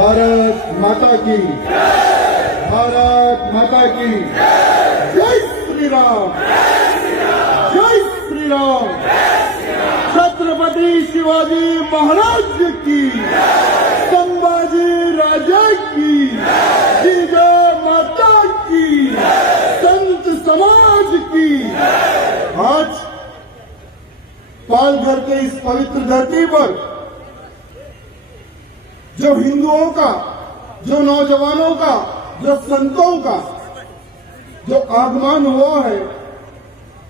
भारत माता की, भारत माता की जय श्री राम, जय श्री राम। छत्रपति शिवाजी महाराज की, संभाजी राजा की, जिजाऊ माता की, संत समाज की। आज पालघर के इस पवित्र धरती पर जो हिंदुओं का, जो नौजवानों का, जो संतों का जो आगमन हुआ है,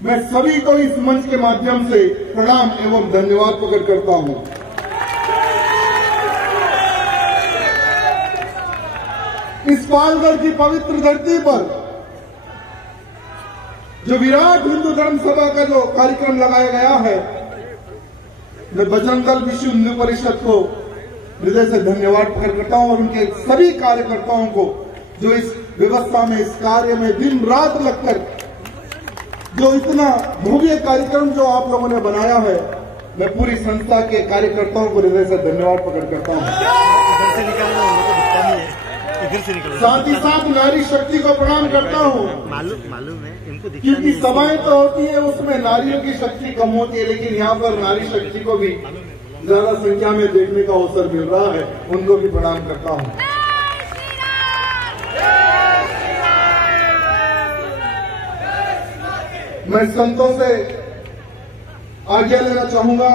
मैं सभी को इस मंच के माध्यम से प्रणाम एवं धन्यवाद प्रकट करता हूं। इस पालघर की पवित्र धरती पर जो विराट हिंदू धर्म सभा का जो कार्यक्रम लगाया गया है, मैं बजरंग दल विश्व हिंदू परिषद को हृदय से धन्यवाद प्रकट करता हूं और उनके सभी कार्यकर्ताओं को जो इस व्यवस्था में, इस कार्य में दिन रात लगकर जो इतना भव्य कार्यक्रम जो आप लोगों ने बनाया है, मैं पूरी संस्था के कार्यकर्ताओं को हृदय से धन्यवाद प्रकट करता हूं। साथ ही साथ नारी शक्ति को प्रणाम करता हूं। मालूम है इनको, क्योंकि सभाएं तो होती है उसमें नारियों की शक्ति कम होती है, लेकिन यहाँ पर नारी शक्ति को भी ज्यादा संख्या में देखने का अवसर मिल रहा है, उनको भी प्रणाम करता हूं। मैं संतों से आज्ञा लेना चाहूंगा,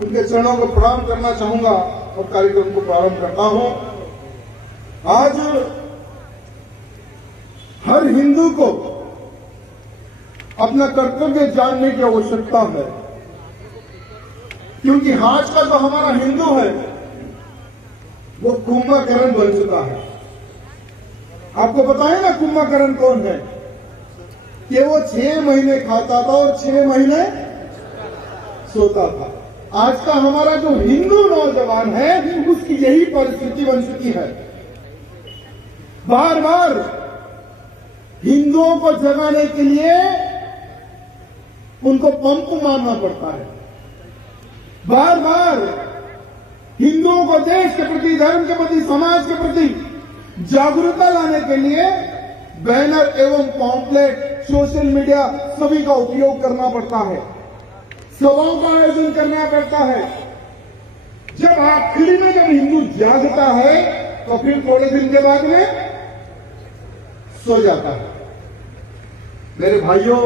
उनके चरणों को प्रणाम करना चाहूंगा और कार्यक्रम को प्रारंभ करता हूं। आज हर हिंदू को अपना कर्तव्य जानने की आवश्यकता है, क्योंकि आज का जो हमारा हिंदू है वो कुंभकर्ण बन चुका है। आपको पता है ना कुंभकर्ण कौन है? कि वो 6 महीने खाता था और 6 महीने सोता था। आज का हमारा जो हिंदू नौजवान है उसकी यही परिस्थिति बन चुकी है। बार बार हिंदुओं को जगाने के लिए उनको पंप मारना पड़ता है। बार बार हिंदुओं को देश के प्रति, धर्म के प्रति, समाज के प्रति जागरूकता लाने के लिए बैनर एवं पॉम्पलेट, सोशल मीडिया सभी का उपयोग करना पड़ता है, सभाओं का आयोजन करना पड़ता है। जब आखिरी में जब हिंदू जागता है तो फिर थोड़े दिन के बाद में सो जाता है। मेरे भाइयों,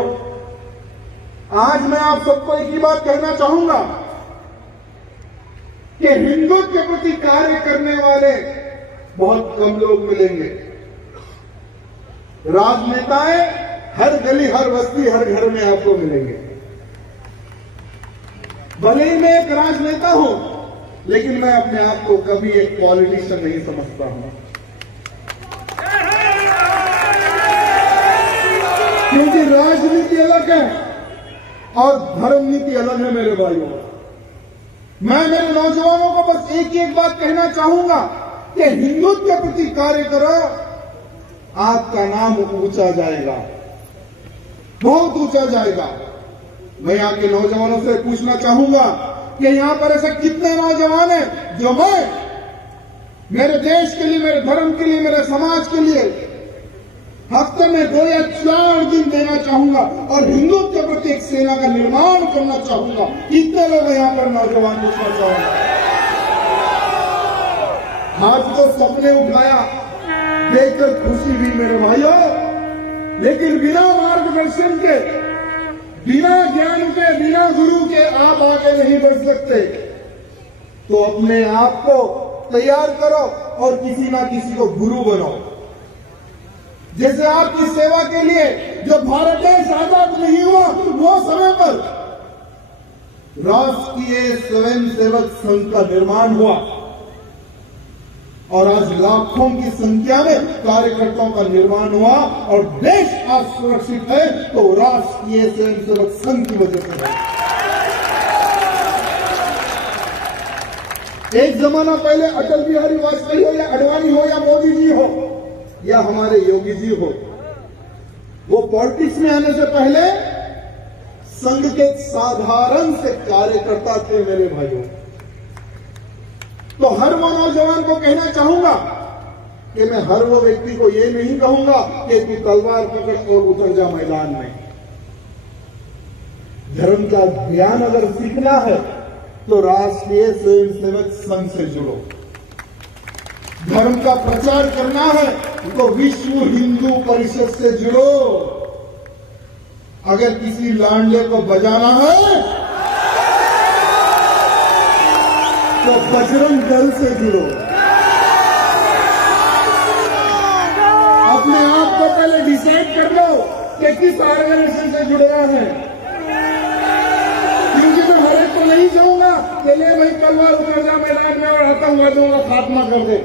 आज मैं आप सबको एक ही बात कहना चाहूंगा कि हिंदुत्व के प्रति कार्य करने वाले बहुत कम लोग मिलेंगे। राजनेताएं हर गली, हर बस्ती, हर घर में आपको मिलेंगे। भले ही मैं एक राजनेता हूं, लेकिन मैं अपने आप को कभी एक पॉलिटिशियन नहीं समझता हूं, क्योंकि राजनीति अलग है और धर्म नीति अलग है। मेरे भाइयों, मैं मेरे नौजवानों को बस एक बात कहना चाहूंगा कि हिंदुत्व के प्रति कार्य करो, आपका नाम ऊंचा जाएगा, बहुत ऊंचा जाएगा। मैं यहाँ के नौजवानों से पूछना चाहूंगा कि यहाँ पर ऐसे कितने नौजवान हैं जो मैं मेरे देश के लिए, मेरे धर्म के लिए, मेरे समाज के लिए हफ्ते में 2 या 4 दिन देना चाहूंगा और हिंदुत्व के प्रति एक सेना का निर्माण करना चाहूंगा। कितने लोग यहाँ पर नौजवान पूछना चाहूंगा। आज तो सपने उठाया, देखकर खुशी भी मेरे भाइयों, लेकिन बिना मार्गदर्शन के, बिना ज्ञान के, बिना गुरु के आप आगे नहीं बढ़ सकते। तो अपने आप को तैयार करो और किसी ना किसी को गुरु बनाओ। जैसे आपकी सेवा के लिए जो भारत देश आजाद नहीं हुआ, वो समय पर राष्ट्रीय स्वयंसेवक संघ का निर्माण हुआ और आज लाखों की संख्या में कार्यकर्ताओं का निर्माण हुआ और देश आज सुरक्षित है तो राष्ट्रीय स्वयंसेवक संघ की वजह से है। एक जमाना पहले अटल बिहारी वाजपेयी हो या अडवाणी हो या मोदी जी हो या हमारे योगी जी हो, वो पॉलिटिक्स में आने से पहले संघ के साधारण से कार्यकर्ता थे। मेरे भाइयों, तो हर वो नौजवान को कहना चाहूंगा कि मैं हर वो व्यक्ति को ये नहीं कहूंगा कि तू तलवार पकड़ और उतर जा मैदान में। धर्म का ज्ञान अगर सीखना है तो राष्ट्रीय स्वयंसेवक संघ से जुड़ो। धर्म का प्रचार करना है तो विश्व हिंदू परिषद से जुड़ो। अगर किसी लांडे को बजाना है तो बजरंग दल से जुड़ो। अपने आप को पहले डिसाइड कर लो कि किस ऑर्गेनाइजेशन से जुड़े हैं, क्योंकि मैं हर एक को नहीं जाऊंगा कि ले भाई तलवार उतर जा मैदान में और आतंकवादियों का खात्मा कर दे,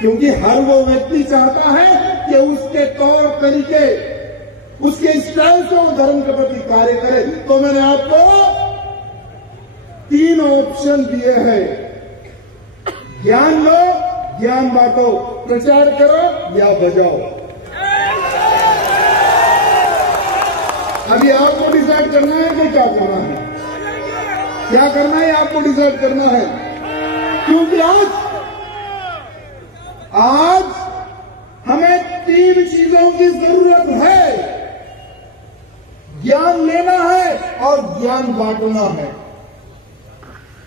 क्योंकि हर वो व्यक्ति चाहता है कि उसके तौर तरीके, उसके स्टाइल से वो धर्म के प्रति कार्य करे। तो मैंने आपको 3 ऑप्शन दिए हैं, ज्ञान लो, ज्ञान बांटो, प्रचार करो या बजाओ। अभी आपको डिसाइड करना है कि क्या करना है, क्या करना है आपको डिसाइड करना है, क्योंकि आज हमें 3 चीजों की जरूरत है। ज्ञान लेना है और ज्ञान बांटना है।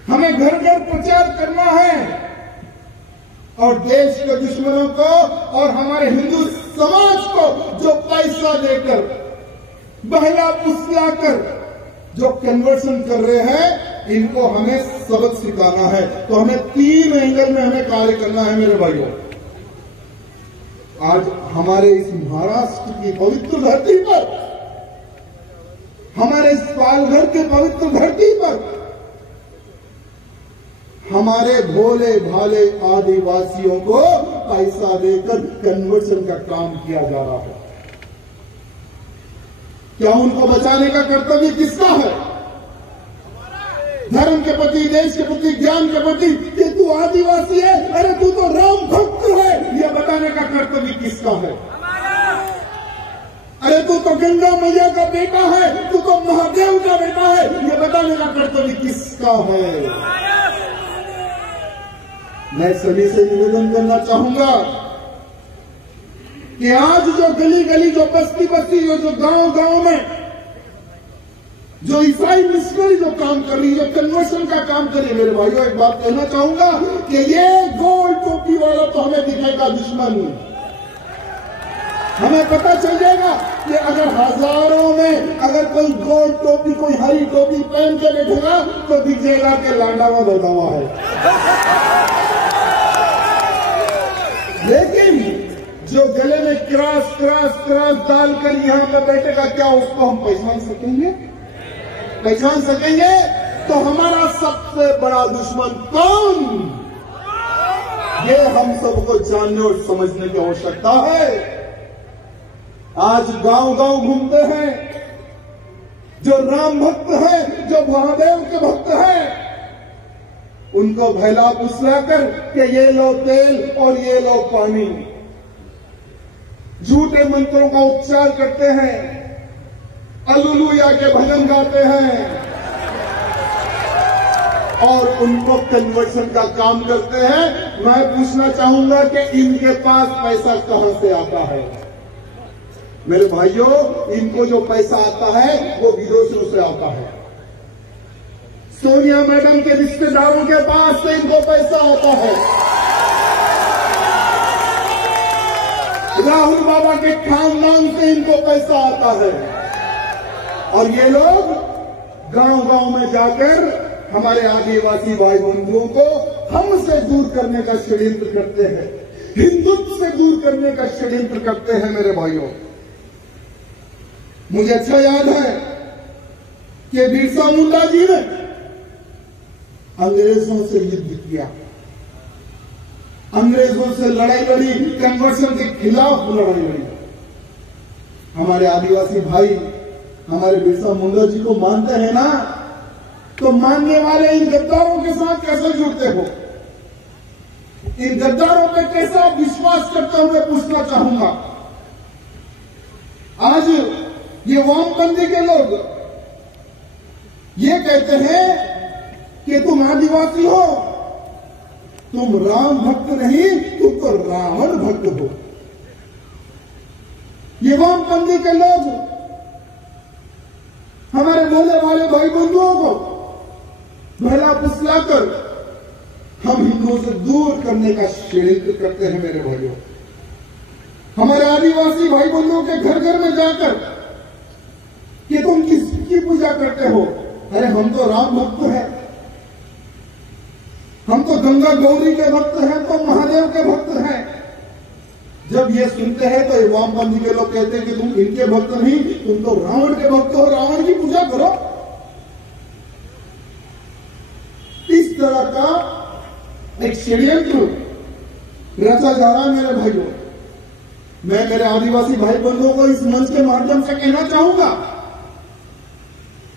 हमें घर घर प्रचार करना है और देश के दुश्मनों को और हमारे हिंदू समाज को जो पैसा देकर, बहला फुसलाकर जो कन्वर्शन कर रहे हैं, इनको हमें सबक सिखाना है। तो हमें 3 एंगल में हमें कार्य करना है मेरे भाइयों। आज हमारे इस महाराष्ट्र की पवित्र धरती पर, हमारे इस पालघर के पवित्र धरती पर हमारे भोले भाले आदिवासियों को पैसा देकर कन्वर्शन का काम किया जा रहा है। क्या उनको बचाने का कर्तव्य किसका है? धर्म के प्रति, देश के प्रति, ज्ञान के प्रति कि तू आदिवासी है, अरे तू तो राम भक्त है, यह बताने का कर्तव्य किसका है? अरे तू तो गंगा मैया का बेटा है, तू तो महादेव का बेटा है, यह बताने का कर्तव्य किसका है? मैं सभी से निवेदन करना चाहूंगा कि आज जो गली गली, जो बस्ती बस्ती, जो गांव गांव में जो ईसाई मिशनरी जो काम कर रही है, जो कन्वर्शन का काम कर रही है, मेरे भाइयों एक बात कहना चाहूंगा कि ये गोल टोपी वाला तो हमें दिखेगा दुश्मन। हमें पता चल जाएगा कि अगर हजारों में अगर कोई गोल टोपी, कोई हरी टोपी पहन के बैठेगा तो दिख जाएगा कि लांडावा दौड़ावा है। लेकिन जो गले में क्रॉस डालकर यहां पर बैठेगा, क्या उसको हम पहचान सकेंगे? पहचान सकेंगे? तो हमारा सबसे बड़ा दुश्मन कौन, ये हम सबको जानने और समझने की आवश्यकता है। आज गांव गांव घूमते हैं जो राम भक्त हैं, जो महादेव के भक्त हैं, उनको भैला फुसलाकर कि ये लो तेल और ये लो पानी, झूठे मंत्रों का उच्चार करते हैं, अल्लुलुया के भजन गाते हैं और उनको कन्वर्शन का काम करते हैं। मैं पूछना चाहूंगा कि इनके पास पैसा कहां से आता है? मेरे भाइयों, इनको जो पैसा आता है वो विदेशों से आता है। सोनिया मैडम के रिश्तेदारों के पास से इनको पैसा आता है, राहुल बाबा के खानदान से इनको पैसा आता है, और ये लोग गांव गांव में जाकर हमारे आदिवासी भाई बंधुओं को हमसे दूर करने का षड्यंत्र करते हैं, हिंदुत्व से दूर करने का षड्यंत्र करते हैं। मेरे भाइयों, मुझे अच्छा याद है कि बिरसा मुंडा जी ने अंग्रेजों से युद्ध किया, अंग्रेजों से लड़ाई लड़ी, कन्वर्शन के खिलाफ लड़ाई लड़ी। हमारे आदिवासी भाई हमारे बिरसा मुंडा जी को मानते हैं ना, तो मानने वाले इन गद्दारों के साथ कैसे जुड़ते हो? इन गद्दारों पे कैसा विश्वास करते हुए पूछना चाहूंगा। आज ये वामपंथी के लोग ये कहते हैं कि तुम आदिवासी हो तुम राम भक्त नहीं, तुम तो रावण भक्त हो। ये वामपंथी के लोग हमारे मोहल्ले वाले भाई बंधुओं को भला फुसलाकर हम हिंदुओं से दूर करने का षड्यंत्र करते हैं। मेरे भाइयों, हमारे आदिवासी भाई बंधुओं के घर घर में जाकर कि तुम किसकी पूजा करते हो? अरे हम तो राम भक्त हैं, हम तो गंगा गौरी के भक्त हैं, तो महादेव के भक्त हैं। जब ये सुनते हैं तो ये वामपंथी के लोग कहते हैं कि तुम इनके भक्त नहीं, तुम तो रावण के भक्त हो, रावण की पूजा करो। इस तरह का एक षड्यंत्र रचा जा रहा है। मेरे भाइयों, मैं मेरे आदिवासी भाई बंधुओं को इस मंच के माध्यम से कहना चाहूंगा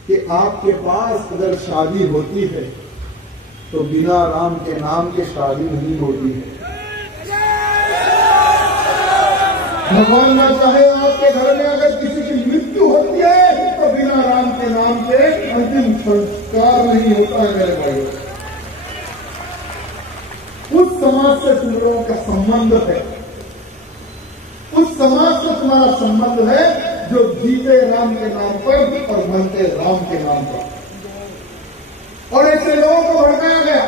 कि आपके पास अगर शादी होती है तो बिना राम के नाम के शादी नहीं होती है। भगवान ना चाहे आपके घर में अगर किसी की मृत्यु होती है तो बिना राम के नाम के अंतिम संस्कार नहीं होता है। मेरे भाइयों, उस समाज से तुम लोगों का संबंध है, उस समाज से तुम्हारा संबंध है जो जीते राम के नाम पर और मरते राम के नाम पर। और ऐसे लोगों को भड़काया गया,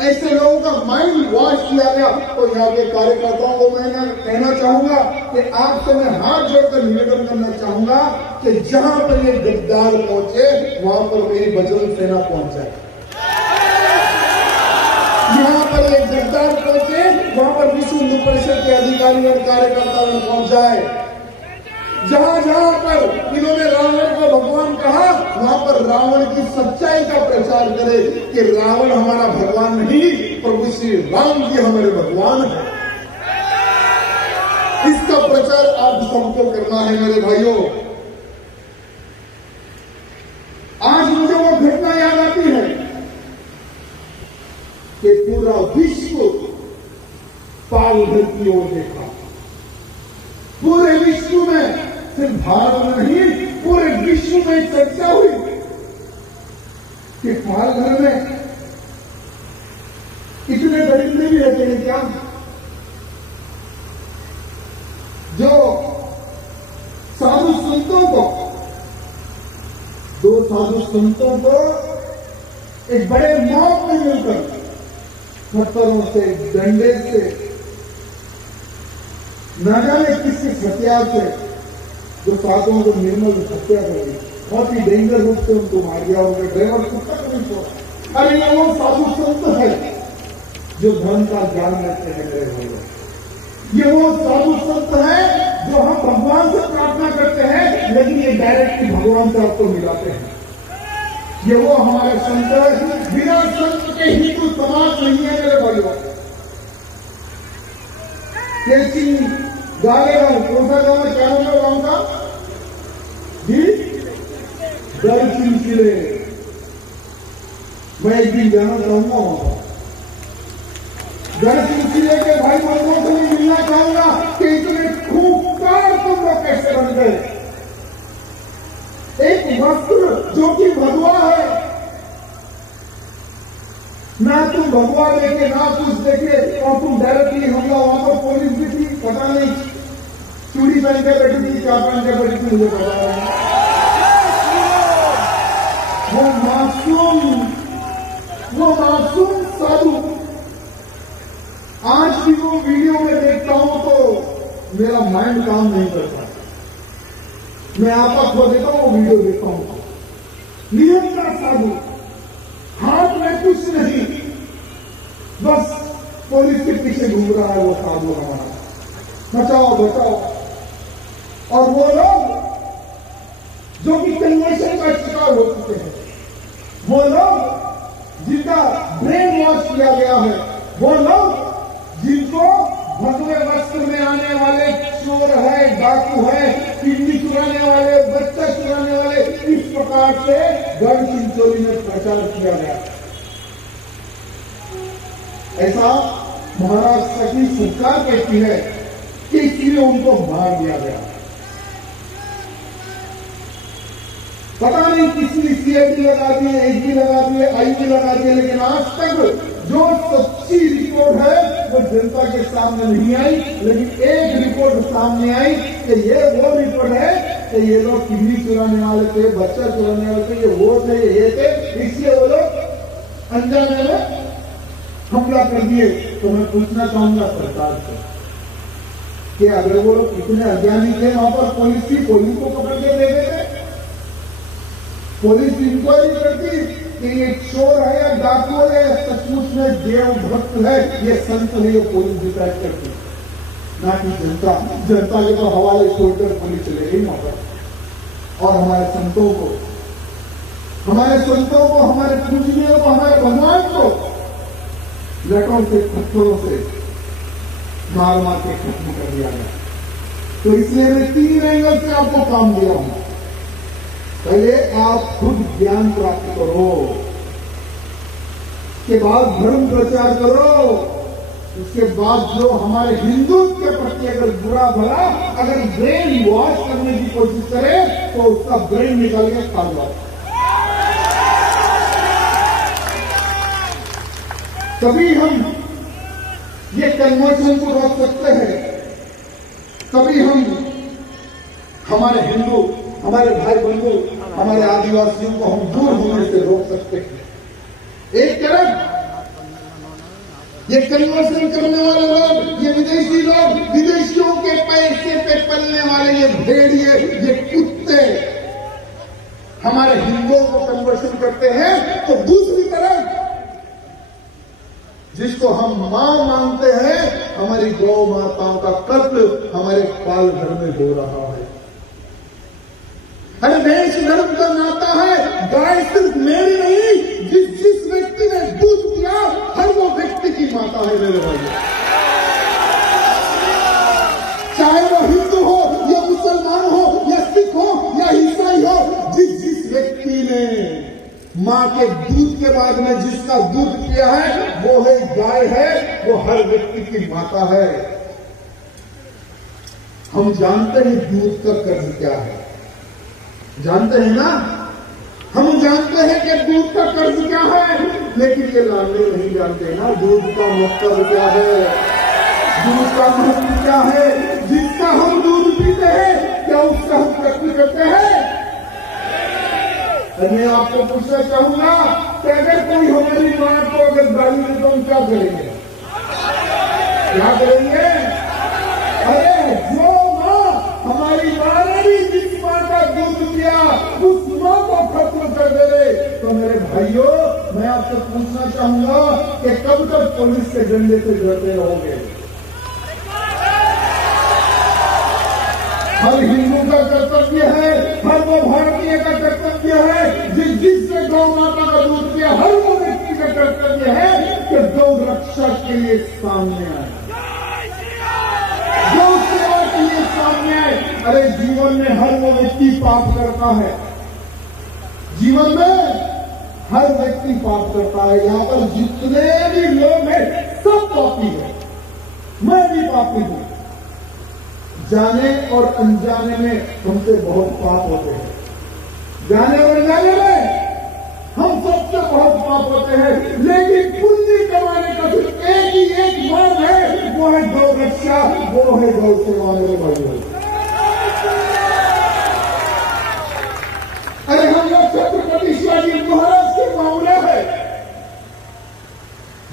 ऐसे लोगों का माइंड वॉश किया गया। तो यहाँ के कार्यकर्ताओं को मैं कहना चाहूंगा कि आपसे मैं हाथ जोड़कर निवेदन करना चाहूंगा कि जहां पर ये गद्दार पहुंचे वहां पर मेरी बजरंग सेना पहुंच जाए। जहां पर ये गद्दार पहुंचे वहां पर विश्व हिंदू परिषद के अधिकारी और कार्यकर्ताओं में पहुंच जाए। जहां जहां पर इन्होंने रावण को भगवान कहा वहां पर रावण की सच्चाई का प्रचार करे कि रावण हमारा भगवान नहीं, प्रभु श्री राम जी हमारे भगवान है। इसका प्रचार आप सबको करना है। मेरे भाइयों, आज मुझे वो घटना याद आती है कि पूरा विश्व पालघर की ओर देखा। पूरे विश्व में, सिर्फ भारत में नहीं, पूरे विश्व में चर्चा हुई कि पालघर में इतने दरिंदे भी रहते हैं क्या जो साधु संतों को, दो साधु संतों को एक बड़े मौत में मिलकर पत्थरों से, डंडे से, न जाने किसके हथियार से जो साधुओं को निर्मल हत्या कर दी, बहुत ही डेंजर रूप से उनको मार दिया। उनके ड्राइवर कुत्ता को नहीं छोड़ा। अरे ये वो साधु संत है जो धर्म का ज्ञान रखते हैं। मेरे भाइयों, ये वो साधु संत है जो हम भगवान से प्रार्थना करते हैं लेकिन ये डायरेक्टली भगवान से आपको मिलाते हैं। ये वो हमारे संत है, बिना संत के हिंदू समाज नहीं है। मेरे भाइयों, गालेगांव, कौन सा गांव है? क्या नाम है गांव का? जी, गढ़चिंचिले। मैं एक दिन जाना चाहूंगा वहां। गढ़चिंचिले के भाई बंधुओं से मैं मिलना चाहूंगा कि इतने खूंखार तुम लोग कैसे बन गए। एक वस्त्र जो कि भगवा है, ना तुम भगवा देखे ना कुछ देखे और तुम डायरेक्टली हमला। वहां पर पुलिस भी थी, पता नहीं चूड़ी पहन के बैठी थी, क्या पहन के बैठी थी मुझे पता नहीं। वो मासूम साधु, आज भी वो वीडियो में देखता हूं तो मेरा माइंड काम नहीं करता। मैं आपा खो देता हूं, वो वीडियो देखता हूं। निरंतर साधु, हाथ में कुछ नहीं, बस पुलिस के पीछे घूम रहा है वो साधु हमारा, बचाओ बचाओ। और वो लोग जो कि कन्वर्शन का शिकार हो चुके हैं, वो लोग जिनका ब्रेन वॉश किया गया है, वो लोग जिनको भगवे वस्त्र में आने वाले चोर है, डाकू है, किडनी चुराने वाले, बच्चा चुराने वाले, इस प्रकार से गढ़चिंचोली में प्रचार किया गया। ऐसा महाराष्ट्र की सरकार कहती है कि इसलिए उनको मार दिया गया। पता नहीं किसने सीआईडी लगा दी है, एसडी लगा दी है, आईटी लगा दी है, लेकिन आज तक जो सच्ची रिपोर्ट है वो जनता के सामने नहीं आई, लेकिन एक रिपोर्ट सामने आई कि ये वो रिपोर्ट है कि ये लोग किडनी चुराने वाले थे, बच्चा चुराने वाले थे, ये वो थे, ये थे, इसलिए वो लोग अनजाने में हमला कर दिए। तो मैं पूछना चाहूंगा सरकार से कि अगर वो लोग इतने अज्ञानी थे, वहां पर पुलिस थी, पुलिस को पकड़ के दे देते, पुलिस इंक्वायरी करती कि ये चोर है या डाकू है या सचमुच में देव भक्त है, ये संत है, ये पुलिस डिसाइड करती, ना कि जनता। जनता के तो हवाले छोड़कर पुलिस चले गई वहां पर। और हमारे संतों को, हमारे पूजनीयों को, हमारे भगवान को लटों से, पत्थरों से मार मार के खत्म कर दिया गया। तो इसलिए मैं 3 एंगल से आपको काम दिया हूं। पहले आप खुद ज्ञान प्राप्त करो, उसके बाद धर्म प्रचार करो, उसके बाद जो हमारे हिंदुत्व के प्रति अगर बुरा भला अगर ब्रेन वॉश करने की कोशिश करे तो उसका ब्रेन निकल के खा जाए। तभी हम ये कन्वर्जन को रोक सकते हैं, तभी हम हमारे हिंदू, हमारे भाई बंधु, हमारे आदिवासियों को हम दूर होने से रोक सकते हैं। एक तरफ ये कन्वर्जन करने वाले लोग, ये विदेशी लोग, विदेशियों के पैसे पे पलने वाले ये भेड़िए, ये कुत्ते हमारे हिंदुओं को कन्वर्जन करते हैं, तो दूसरी तरफ जिसको हम मां मानते हैं, हमारी गौ माताओं का कत्ल हमारे काल घर में हो रहा है। अरे देश धर्म का नाता है, गाय सिर्फ मेरी नहीं, जिस व्यक्ति ने दूध दिया हर वो व्यक्ति की माता है मेरे भाई। चाहे वो हिंदू हो या मुसलमान हो या सिख हो या ईसाई हो, जिस व्यक्ति ने मां के दूध के बाद में जिसका दूध पिया है वो है गाय है, वो हर व्यक्ति की माता है। हम जानते हैं दूध का कर्ज क्या है, जानते हैं ना, हम जानते हैं कि दूध का कर्ज क्या है, लेकिन ये लाने नहीं जानते ना दूध का मतलब क्या है, दूध का महत्व क्या है। जिसका हम दूध पीते हैं क्या उसका हम कत्ल करते हैं? मैं आपको पूछना चाहूंगा कि अगर कोई हमारी मां को अगर गाली दे तो हम क्या करेंगे? क्या करेंगे? अरे जो मां, हमारी मां ने भी जिस मां का दूध पिया उस मां को खत्म कर दे, तो मेरे भाइयों मैं आपसे पूछना चाहूंगा कि कब तक पुलिस के डंडे से डरते रहोगे? हर हिंदू का कर्तव्य है, हर वो भारतीय का कर्तव्य है, जिसने गौ माता का दूध पिया हर वो व्यक्ति का कर्तव्य है कि गौ रक्षा के लिए सामने आए, गौ सेवा के लिए सामने आए। अरे जीवन में हर वो व्यक्ति पाप करता है, जीवन में हर व्यक्ति पाप करता है। यहां पर जितने भी लोग हैं सब पापी हैं, मैं भी पापी हूं। जाने और अनजाने में हमसे बहुत पाप होते हैं, जाने और अनजाने में हम सबसे बहुत पाप होते हैं, लेकिन पुण्य कमाने का सिर्फ एक मार्ग है, वो है गौ रक्षा, वो है गौ सेवा मेरे भाइयों। अरे हम लोग छत्रपति शिवाजी महाराज के मामला है,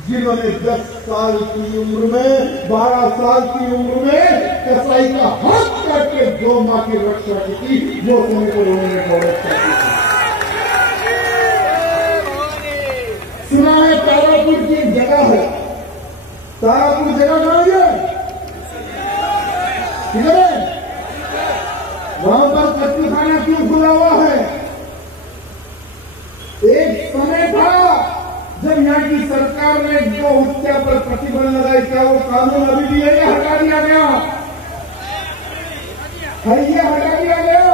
जिन्होंने 10 साल की उम्र में, 12 साल की उम्र में कसाई का हाथ काट के गौ मां की रक्षा की थी, वो समय पर उन्होंने गौ रक्षा की थी। सुना है तारापुर की एक जगह है, तारापुर जगह कहां है? किधर है? वहां पर कत्लखाना क्यों खुला हुआ है? एक समय था जब यहाँ की सरकार ने गौ हत्या पर प्रतिबंध लगाई, क्या वो कानून अभी भी है या हटा दिया गया? है ये हटा दिया गया?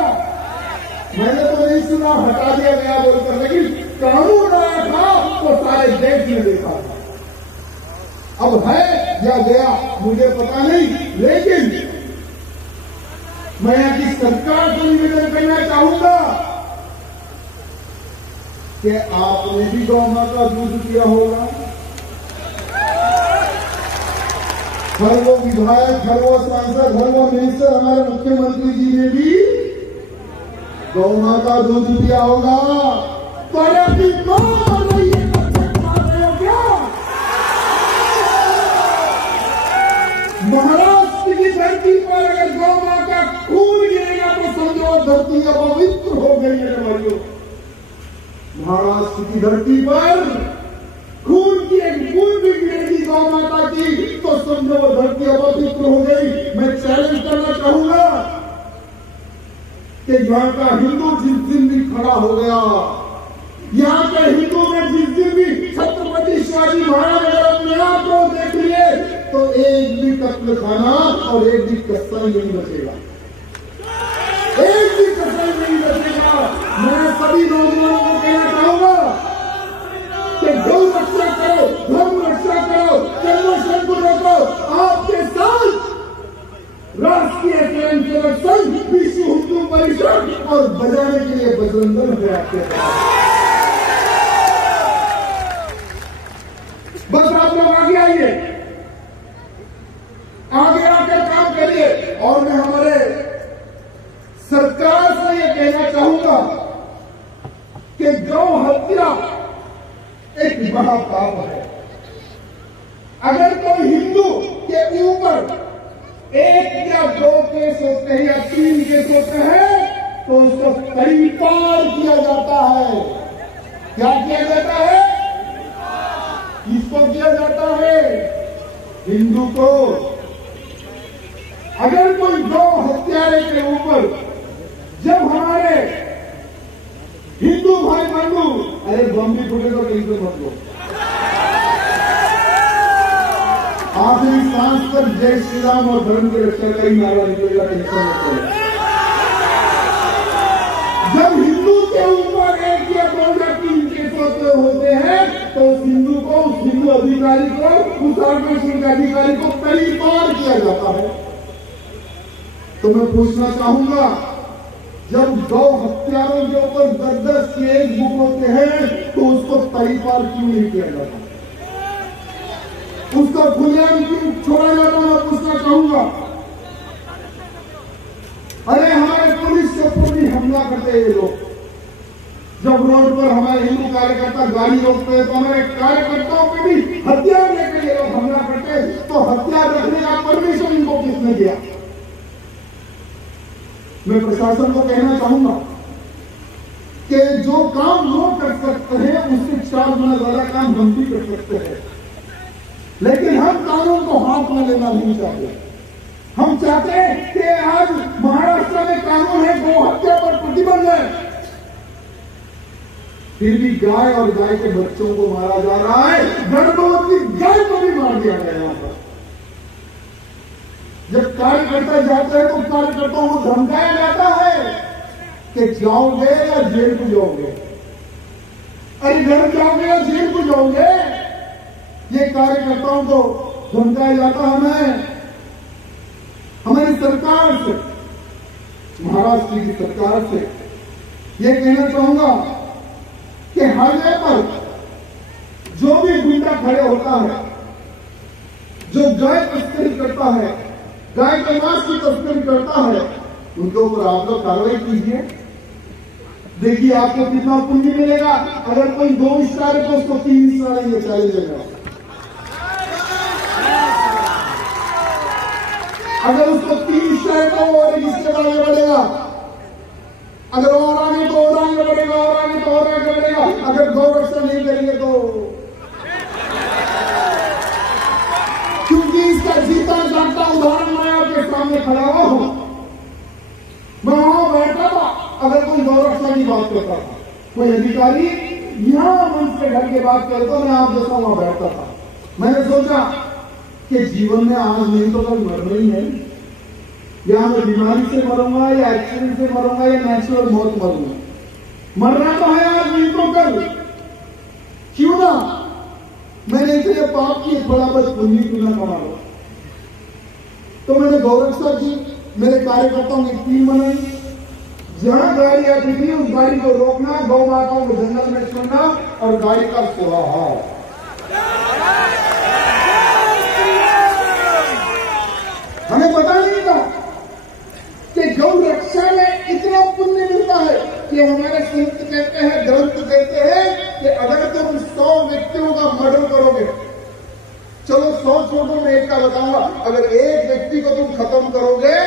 मैंने तो नहीं सुना हटा दिया गया बोलकर, लेकिन कानून आया था तो सारे देश ने देखा था। अब है या गया मुझे पता नहीं, लेकिन मैं यहाँ की सरकार को निवेदन करना चाहूंगा कि आपने भी गौ माता का दूध पिया होगा, हर वो विधायक, हर वो सांसद, हर वो मिनिस्टर, हमारे मुख्यमंत्री जी ने भी गौ माता दूध दिया होगा। तो अरे अपनी गौ मार रही है, मार रहे हो क्या? महाराष्ट्र की धरती पर अगर गौ माता का खून गिरेगा तो समझो धरती अपवित्र हो गई है भाइयों। महाराष्ट्र की धरती पर खून की एक बूंद भी गिरेगी गौ माता की तो समझो वो धरती अपवित्र हो गई। मैं चैलेंज करना चाहूंगा कि यहाँ का हिंदू जिस दिन भी खड़ा हो गया, यहाँ के हिंदू ने जिस दिन भी छत्रपति शिवाजी महाराज अगर अपने आप को देख लिए तो एक भी कत्ल खाना और एक भी कसाई नहीं बचेगा, एक भी कसाई नहीं बचेगा। मैं सभी नौजवानों को कहना चाहूंगा कि गौ रक्षा करो, धर्म रक्षा करो, कर्मों को रोको। आपके साथ राष्ट्रीय स्वयं सेवक संघ, विश्व हिंदू परिषद और बजाने के लिए बजरंग दल है आपके साथ। बस आप लोग आगे आइए, आगे आकर काम करिए। और मैं हमारे सरकार से ये कहना चाहूंगा कि गौ हत्या एक महापाप है। अगर कोई हिंदू के ऊपर एक या दो केस होते हैं या 3 केस होते हैं तो उसको परिपार किया जाता है। क्या किया जाता है? किसको किया जाता है? हिंदू को। अगर कोई गौ हत्यारे के ऊपर जब हमारे हिंदू भाई बंधु, अरे बम भी फूटे तो टेंशन मत लो, आखिरी सांस पर जय श्री राम और धर्म की रक्षा का ही नारा निकलेगा, टेंशन मत लो। जब हिंदू के ऊपर 1 या 2 या 3 केस होते हैं तो उस हिंदू को, उस हिंदू अधिकारी को, उस आर्गेनाइजेशन के अधिकारी को परिपार किया जाता है। तो मैं पूछना चाहूंगा, जब गौ हत्यारों के ऊपर 10-10 केस बुक होते हैं तो उसको परिपार क्यों नहीं किया जाता? उसका खुलेआम क्यों छोड़ा जाता? मैं पूछना चाहूंगा। अरे हमारे पुलिस के ऊपर भी हमला करते हैं ये लोग। जब रोड पर हमारे हिंदू कार्यकर्ता गाड़ी रोकते हैं तो हमारे कार्यकर्ताओं पे भी हथियार लेकर ये लोग हमला करते हैं। तो हथियार रखने का परमिशन इनको किसने दिया? मैं प्रशासन को कहना चाहूंगा कि जो काम वो कर सकते हैं उससे 4 गुना ज्यादा काम हम भी कर सकते हैं। लेकिन हम कानून को हाथ में लेना नहीं चाहते। हम चाहते हैं कि आज महाराष्ट्र में कानून है गौ हत्या पर प्रतिबंध है, फिर भी गाय और गाय के बच्चों को मारा जा रहा है। गर्भवती गाय को भी मार दिया गया यहाँ पर। जब कार्यकर्ता जाते हैं तो कार्यकर्ताओं को धमकाया जाता है कि जाओगे या जेल को जाओगे। अरे घर जाओगे या जेल को जाओगे, ये कार्यकर्ताओं को धमकाया जाता है। हमारी सरकार से, महाराष्ट्र की सरकार से ये कहना चाहूंगा कि हाईवे पर जो भी गुंडा खड़े होता है, जो गाय तस्करी करता है, गाय के मांस की तस्करी करता है, उनके ऊपर आप लोग कार्रवाई कीजिए। देखिए आपको कितना पुण्य मिलेगा। अगर कोई 2 स्टार है तो उसको 3 स्टार ये चलेगा। अगर उसको 3 स्टार तो और इसके आगे बढ़ेगा, अगर और आगे तो और आगे बढ़ेगा, और आगे तो और आगे बढ़ेगा। अगर गौ रक्षा नहीं करेंगे तो, क्योंकि इसका जीता जागता उदाहरण मैं आपके सामने खड़ा हुआ हूं। मैं वहां बैठा था, अगर कोई गौ रक्षा की बात करता था, कोई अधिकारी यहां मंच पे घर के बात करता, मैं आप जैसा वहां बैठता था। मैंने सोचा कि जीवन में आज नहीं तो कल मरना ही है, या मैं बीमारी से मरूंगा या एक्सीडेंट से मरूंगा या नेचुरल मौत मरूंगा। मरना तो है आज नहीं तो कल, क्यों ना मैंने इसलिए पाप किए, थोड़ा बहुत पुण्य क्यों ना कमा लो। तो मैंने गौरक्षा की, मेरे कार्यकर्ताओं की टीम बनाई। जहां गाड़ी आती थी उस गाड़ी को रोकना, गौ माताओं को जंगल में छोड़ना और गाड़ी का स्वाहा। हमें पता नहीं था कि गौ रक्षा में इतना पुण्य मिलता है कि हमारे संत कहते हैं, ग्रंथ कहते हैं कि अगर तुम 100 व्यक्तियों का मर्डर करोगे, चलो 100 छोड़ो, मैं एक का बताऊंगा, अगर एक व्यक्ति को तुम खत्म करोगे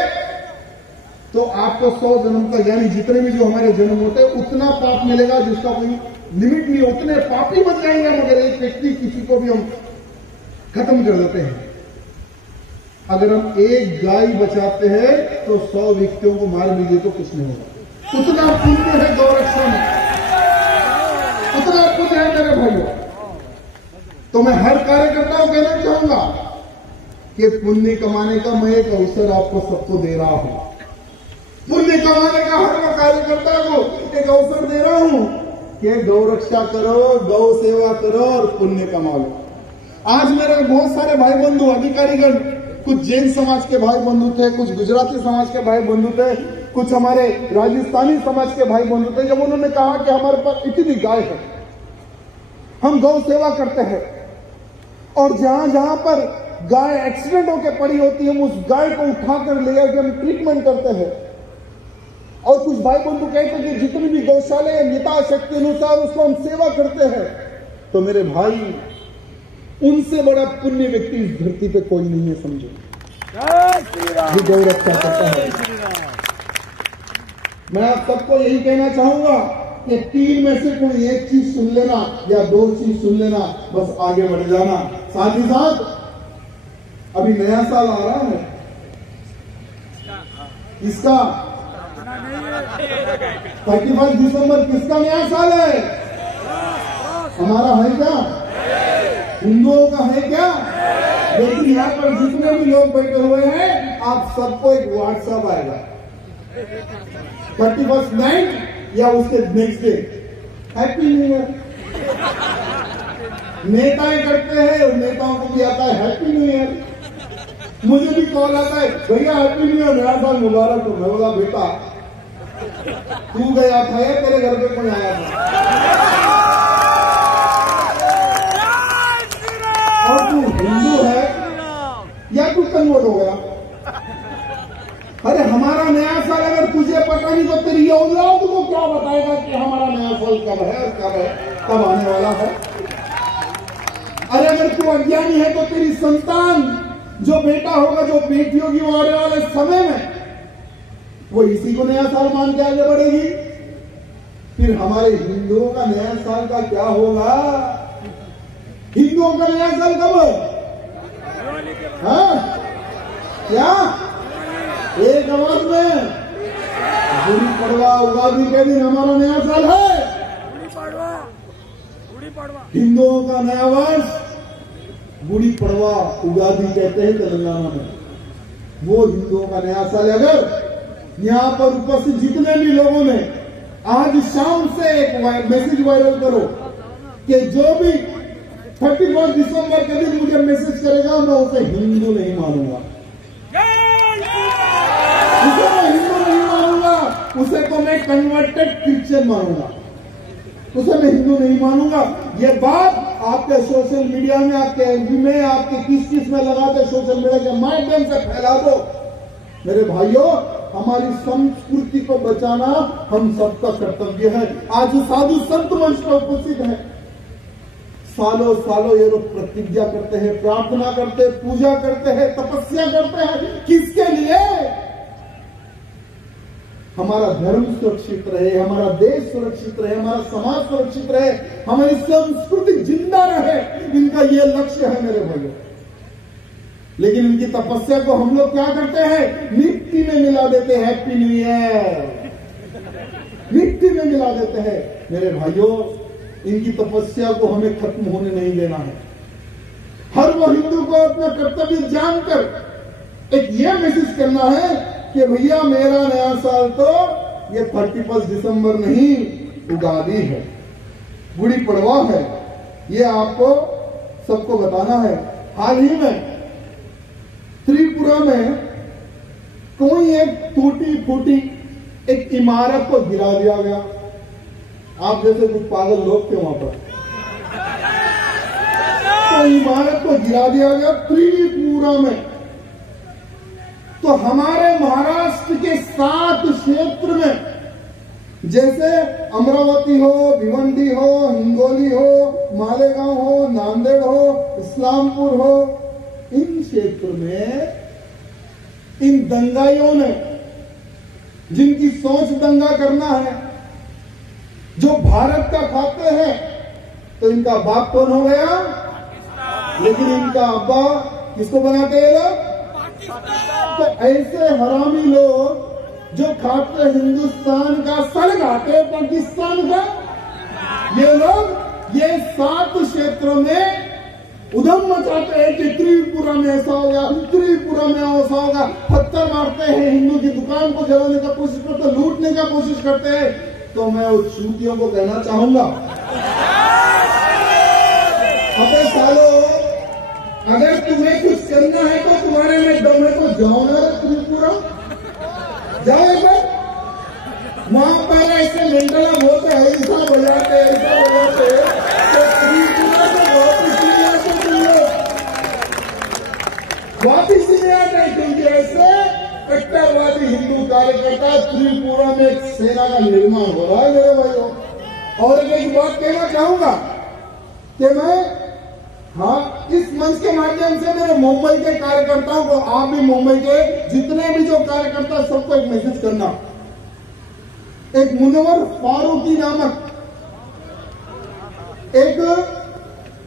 तो आपको 100 जन्म का, यानी जितने भी जो हमारे जन्म होते हैं उतना पाप मिलेगा जिसका कोई लिमिट नहीं, उतने पापी बच जाएंगे मगर एक व्यक्ति किसी को भी हम खत्म कर देते हैं। अगर हम एक गाय बचाते हैं तो 100 व्यक्तियों को मार लीजिए तो कुछ नहीं होगा। उतना पुण्य है गौरक्षा में, उतना पुण्य है मेरे भाइयों। तो मैं हर कार्यकर्ता को कहना चाहूंगा कि पुण्य कमाने का मैं एक अवसर आपको सबको दे रहा हूं। पुण्य कमाने का हर कार्यकर्ता को एक अवसर दे रहा हूं कि गौरक्षा करो, गौ सेवा करो और पुण्य कमा लो। आज मेरे बहुत सारे भाई बंधु अधिकारीगण, कुछ जैन समाज के भाई बंधु थे, कुछ गुजराती समाज के भाई बंधु थे, कुछ हमारे राजस्थानी समाज के भाई बंधु थे। जब उन्होंने कहा कि हमारे पास इतनी गाय है, हम गौ सेवा करते हैं और जहां जहां पर गाय एक्सीडेंट होकर पड़ी होती है, हम उस गाय को उठाकर ले आके हम ट्रीटमेंट करते हैं। और कुछ भाई बंधु कहते हैं कि जितनी भी गौशाले यथाशक्ति अनुसार उसको हम सेवा करते हैं। तो मेरे भाई, उनसे बड़ा पुण्य व्यक्ति इस धरती पे कोई नहीं है, समझो, जो गौ रक्षा करता है। मैं आप सबको यही कहना चाहूंगा कि 3 में से कोई एक चीज सुन लेना या 2 चीज सुन लेना, बस आगे बढ़ जाना। साथ ही साथ अभी नया साल आ रहा है, इसका 31 दिसंबर किसका नया साल है? हमारा है क्या? हिंदुओं का है क्या? लेकिन यहाँ पर जितने भी लोग बैठे हुए हैं, आप सबको एक व्हाट्सएप आएगा 31st नाइट या उसके next day, happy new year. नेताएं करते हैं और नेताओं को भी आता है हैप्पी न्यू ईयर। मुझे भी कॉल आता है, भैया हैप्पी न्यू ईयर, नया साल मुबारक हो। मैं बोला बेटा तू गया था या तेरे घर पे कोई आया था? और तू हिंदू है या तू कन्वर्ट हो गया? अरे हमारा नया साल अगर तुझे पता नहीं तो तेरी औलाद को क्या बताएगा कि हमारा नया साल कब है और कब आने वाला है? अरे अगर तू अज्ञानी है तो तेरी संतान, जो बेटा होगा, जो बेटी होगी, वो आने वाले समय में वो इसी को नया साल मान के आगे बढ़ेगी। फिर हमारे हिंदुओं का नया साल का क्या होगा? हिंदुओं का नया साल कब है? हाँ? क्या? एक आवाज में गुड़ी पड़वा, उगादी के दिन हमारा नया साल है। हिंदुओं का नया वर्ष गुड़ी पड़वा, उगादी कहते हैं तेलंगाना में। वो हिंदुओं का नया साल। अगर यहां पर उपस्थित जितने भी लोगों ने आज शाम से एक मैसेज वायरल करो कि जो भी 31 दिसंबर के दिन मुझे मैसेज करेगा, मैं उसे हिंदू नहीं मानूंगा, उसे मैं हिंदू नहीं मानूंगा, उसे तो मैं कन्वर्टेड क्रिश्चियन मानूंगा, उसे मैं हिंदू नहीं मानूंगा। ये बात आपके सोशल मीडिया में, आपके एमपी में, आपके किस में लगाते सोशल मीडिया के माध्यम से फैला दो। मेरे भाइयों, हमारी संस्कृति को बचाना हम सबका कर्तव्य है। आज साधु संत मंच पर उपस्थित है, सालों सालों ये लोग प्रतिज्ञा करते हैं, प्रार्थना करते हैं, पूजा करते हैं, तपस्या करते हैं। किसके लिए? हमारा धर्म सुरक्षित रहे, हमारा देश सुरक्षित रहे, हमारा समाज सुरक्षित रहे, हमारी संस्कृति जिंदा रहे। इनका ये लक्ष्य है मेरे भाइयों। लेकिन इनकी तपस्या को हम लोग क्या करते हैं? मिट्टी में मिला देते हैं। हैप्पी न्यू ईयर मिट्टी में मिला देते हैं। मेरे भाइयों, इनकी तपस्या को हमें खत्म होने नहीं देना है। हर वो हिंदू को अपना कर्तव्य जानकर एक ये मैसेज करना है कि भैया मेरा नया साल तो ये 31 दिसंबर नहीं, उगादी है, गुड़ी पड़वा है। ये आपको सबको बताना है। हाल ही में त्रिपुरा में कोई एक टूटी फूटी एक इमारत को गिरा दिया गया। आप जैसे कुछ पागल लोग थे वहां पर, तो इमारत को गिरा दिया गया त्रिपुरा में। तो हमारे महाराष्ट्र के 7 क्षेत्र में, जैसे अमरावती हो, भिवंडी हो, हिंगोली हो, मालेगांव हो, नांदेड़ हो, इस्लामपुर हो, इन क्षेत्र में इन दंगाइयों ने, जिनकी सोच दंगा करना है, जो भारत का खाते हैं, तो इनका बाप कौन हो गया? लेकिन इनका अब्बा किसको बनाते हैं लोग? तो ऐसे हरामी लोग जो खाते हिंदुस्तान का, सर खाते पाकिस्तान का, ये लोग ये 7 क्षेत्रों में उधम मचाते हैं कि त्रिपुरा में ऐसा होगा, त्रिपुरा में ऐसा होगा, पत्थर मारते हैं, हिंदू की दुकान को जलाने का कोशिश करते, लूटने का कोशिश करते हैं। तो मैं उस चूतियों को कहना चाहूंगा, अबे सालो, अगर तुम्हें कुछ करना है तो तुम्हारे में दम है तो जाओ ना त्रिपुरा, जाओ एक बार। वहां पर ऐसे मेंटल होते हैं, ऐसा बजाते तो त्रिपुरा से वापिस नहीं आते, क्योंकि ऐसे कट्टरवादी हिंदू कार्यकर्ता त्रिपुरा में एक सेना का निर्माण हो रहा है मेरे भाइयों। और एक बात कहना चाहूंगा कि मैं इस मंच के माध्यम से मेरे मुंबई के कार्यकर्ताओं को, आप भी मुंबई के जितने भी जो कार्यकर्ता, सबको एक मैसेज करना, एक मुनव्वर फारूकी नामक एक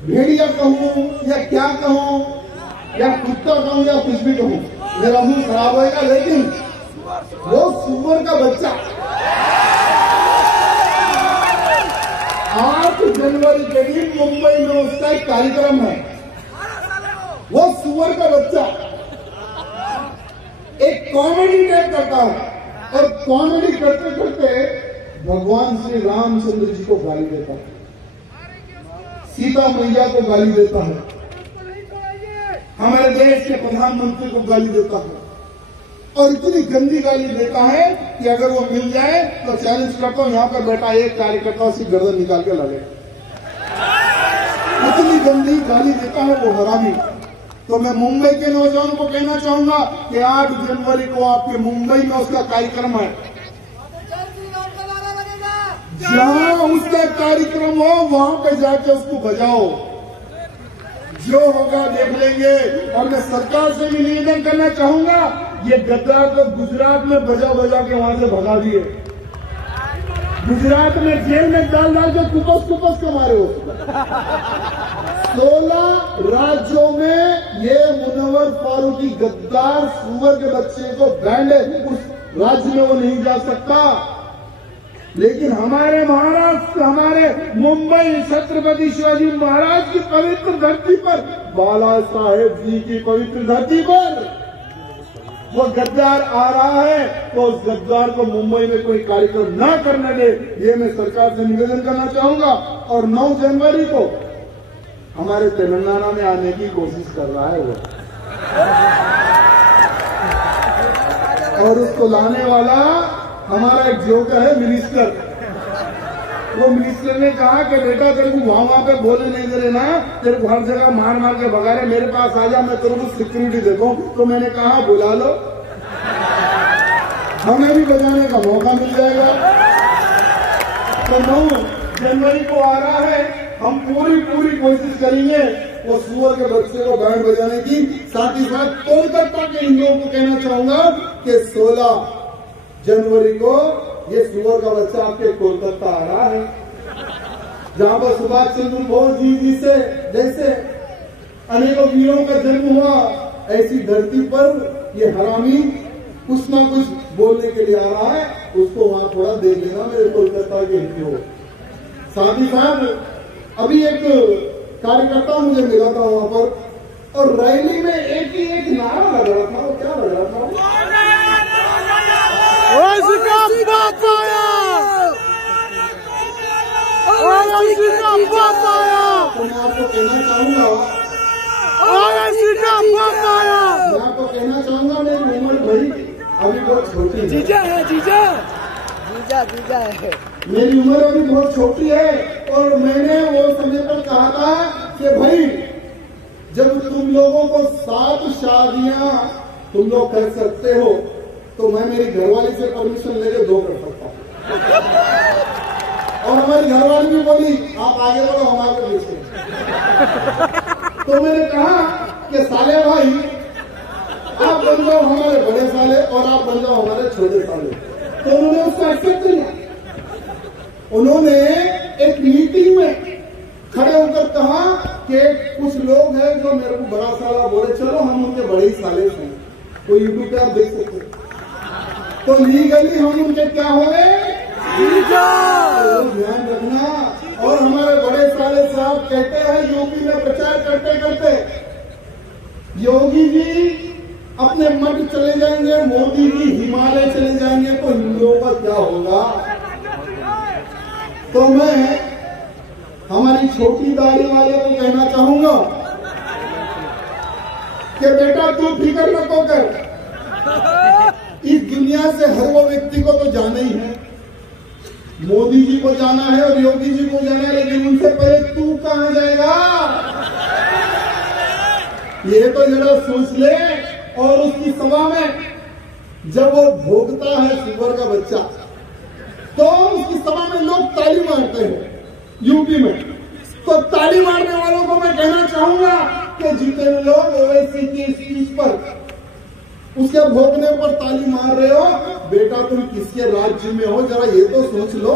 भेड़िया कहूं या क्या कहूं या कुत्ता कहूं या कुछ भी कहूं, मेरा मुंह खराब होगा, लेकिन वो सुअर का बच्चा 8 जनवरी के दिन मुंबई में उसका एक कार्यक्रम है। वो सुअर का बच्चा एक कॉमेडी टाइप करता है, और कॉमेडी करते करते भगवान श्री रामचंद्र जी को गाली देता है, सीता मैया को गाली देता है, हमारे देश के प्रधानमंत्री को गाली देता है, और इतनी गंदी गाली देता है कि अगर वो मिल जाए तो चैलेंज करता हूं, यहां पर बैठा एक कार्यकर्ता उसकी गर्दन निकाल के लगे। इतनी गंदी गाली देता है वो हरामी। तो मैं मुंबई के नौजवानों को कहना चाहूंगा कि 8 जनवरी को आपके मुंबई में उसका कार्यक्रम है, जहां उसका कार्यक्रम हो वहां पे जाके उसको बजाओ, जो होगा देख लेंगे। और मैं सरकार से भी निवेदन करना चाहूंगा, ये गद्दार को गुजरात में बजा बजा के वहां से भगा दिए, गुजरात में जेल में डाल के कुपस के मारे हो। 16 राज्यों में ये मुनव्वर फारूकी गद्दार सुअर के बच्चे को बैंड है, उस राज्य में वो नहीं जा सकता। लेकिन हमारे महाराष्ट्र, हमारे मुंबई, छत्रपति शिवाजी महाराज की पवित्र धरती पर, बाला साहेब जी की पवित्र धरती पर वो गद्दार आ रहा है, तो उस गद्दार को मुंबई में कोई कार्यक्रम ना करने दे, ये मैं सरकार से निवेदन करना चाहूंगा। और 9 जनवरी को हमारे तेलंगाना में आने की कोशिश कर रहा है वो, और उसको लाने वाला हमारा एक जोकर है मिनिस्टर। वो मिनिस्टर ने कहा कि बेटा तेरे को वहां पे बोले नहीं दे रहे ना, तेरे को हर जगह मार मार के भगा रहे, मेरे पास आ जा, मैं तेरे को सिक्योरिटी देखूं। तो मैंने कहा बुला लो, हमें भी बजाने का मौका मिल जाएगा। तो 9 जनवरी को आ रहा है, हम पूरी कोशिश करेंगे वो सुअर के बच्चे को बैंड बजाने की। साथ ही साथ कोलकाता के हिंदुओं को कहना चाहूंगा कि 16 जनवरी को ये सुअर का बच्चा आपके कोलकाता आ रहा है, जहां पर सुभाष चंद्र बोस जी से जैसे अनेकों वीरों का जन्म हुआ, ऐसी धरती पर ये हरामी कुछ ना कुछ बोलने के लिए आ रहा है। उसको वहां थोड़ा देख लेना मेरे कोलकाता के हिंदुओं। साथ ही साथ अभी एक कार्यकर्ता मुझे मिला था वहां पर, और रैली में एक नारा लग रहा था। वो क्या लग रहा था? तो मैं आपको कहना चाहूंगा, मैं आपको कहना चाहूंगा मेरी उम्र भाई अभी बहुत छोटी है, जीजा है। मेरी उम्र अभी बहुत छोटी है, और मैंने वो समय पर कहा था कि भाई जब तुम लोगों को 7 शादियां तुम लोग कर सकते हो तो मैं मेरी घरवाली से परमिशन लेके 2 कर सकता हूं। और हमारी घरवाली भी बोली आप आगे बढ़ो, हमारे पीछे। तो मैंने कहा कि साले भाई आप बन जाओ हमारे बड़े साले और आप बन जाओ हमारे छोटे साले। तो उन्होंने उसको एक्सेप्ट किया। उन्होंने एक मीटिंग में खड़े होकर कहा कि कुछ लोग हैं जो मेरे को बड़ा साला बोले, चलो हम उनके बड़े ही साले हैं। तो यूट्यूब पे आप देख सकते हैं। तो लीगली हम उनके क्या हो गए, तो ध्यान रखना। और हमारे बड़े साले साहब कहते हैं यूपी में प्रचार करते करते योगी जी अपने मठ चले जाएंगे, मोदी जी हिमालय चले जाएंगे, तो हिंदुओं का क्या होगा। तो मैं हमारी छोटी दाढ़ी वाले को कहना चाहूंगा कि बेटा तू फिक्र मत कर, इस दुनिया से हर वो व्यक्ति को तो जाना ही है। मोदी जी को जाना है और योगी जी को जाना है, लेकिन उनसे पहले तू कहां जाएगा ये तो जरा सोच ले। और उसकी सभा में जब वो भोगता है सुअर का बच्चा, तो उसकी सभा में लोग ताली मारते हैं यूपी में। तो ताली मारने वालों को मैं कहना चाहूंगा कि जितने लोग ओवैसी की स्पीच पर उसके भोगने पर ताली मार रहे हो, बेटा तुम किसके राज्य में हो जरा ये तो सोच लो।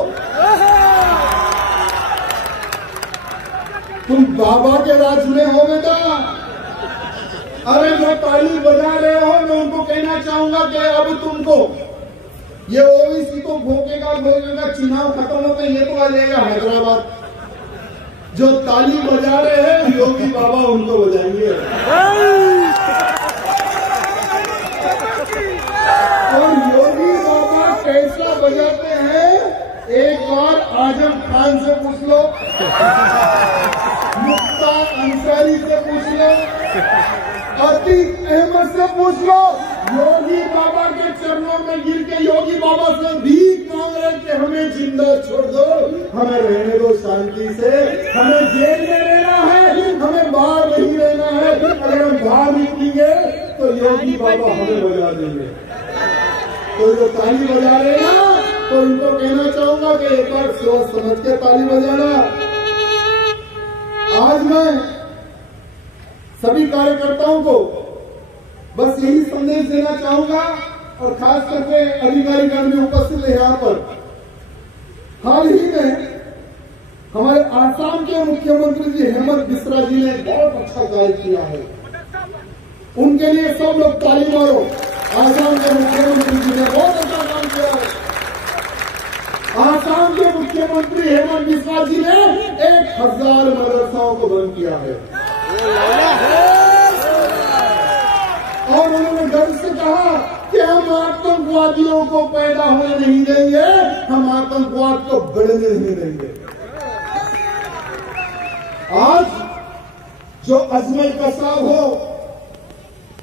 तुम बाबा के राज्य में हो बेटा। अरे जो ताली बजा रहे हो मैं उनको कहना चाहूंगा कि अब तुमको ये ओवैसी तो भोगेगा, चुनाव खत्म होते ये तो आ जाएगा हैदराबाद। जो ताली बजा रहे हैं योगी बाबा उनको बजाएंगे। और योगी बाबा कैसा बजाते हैं एक बार आजम खान से पूछ लो, मुक्ता अंसारी से पूछ लो, अतीक अहमद से पूछ लो। योगी बाबा के चरणों में गिर के योगी बाबा से भीख मांग रहे कि हमें जिंदा छोड़ दो, हमें रहने दो शांति से, हमें जेल में रहना है, हमें बाहर नहीं रहना है। अगर हम बाहर निकलेंगे तो योगी बाबा हमें बजा देंगे। तो जो ताली बजा रहे हैं ना, तो इनको कहना चाहूंगा कि एक बार सोच समझ के ताली बजाना। आज मैं सभी कार्यकर्ताओं को बस यही संदेश देना चाहूंगा, और खास करके अधिकारीगण भी उपस्थित है यहाँ पर। हाल ही में हमारे आसाम के मुख्यमंत्री जी हेमंत बिस्वा जी ने बहुत अच्छा कार्य किया है, उनके लिए सब लोग ताली मारो। आसाम के मुख्यमंत्री जी ने बहुत अच्छा काम किया है। आसाम के मुख्यमंत्री हेमंत बिस्वा जी ने 1000 मदरसाओं को बंद किया है और उन्होंने गर्व से कहा कि हम आतंकवादियों को पैदा होने नहीं देंगे, हम आतंकवाद को बढ़ने नहीं देंगे। आज जो अजमल कसाब हो,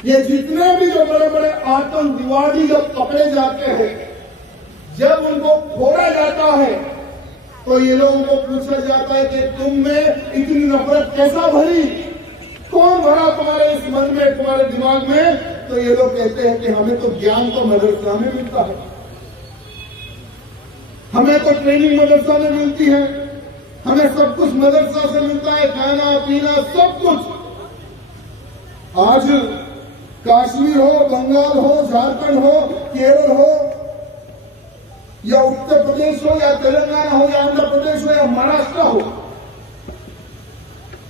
ये जितने भी जो बड़े बड़े आतंकवादी जब पकड़े जाते हैं, जब उनको फोड़ा जाता है तो ये लोगों को पूछा जाता है कि तुम में इतनी नफरत कैसा भरी, कौन भरा तुम्हारे इस मन में, तुम्हारे दिमाग में? तो ये लोग कहते हैं कि हमें तो ज्ञान तो मदरसा में मिलता है, हमें तो ट्रेनिंग मदरसा में मिलती है, हमें सब कुछ मदरसा से मिलता है, खाना पीना सब कुछ। आज कश्मीर हो, बंगाल हो, झारखंड हो, केरल हो, या उत्तर प्रदेश हो, या तेलंगाना हो, या आंध्र प्रदेश हो, या महाराष्ट्र हो,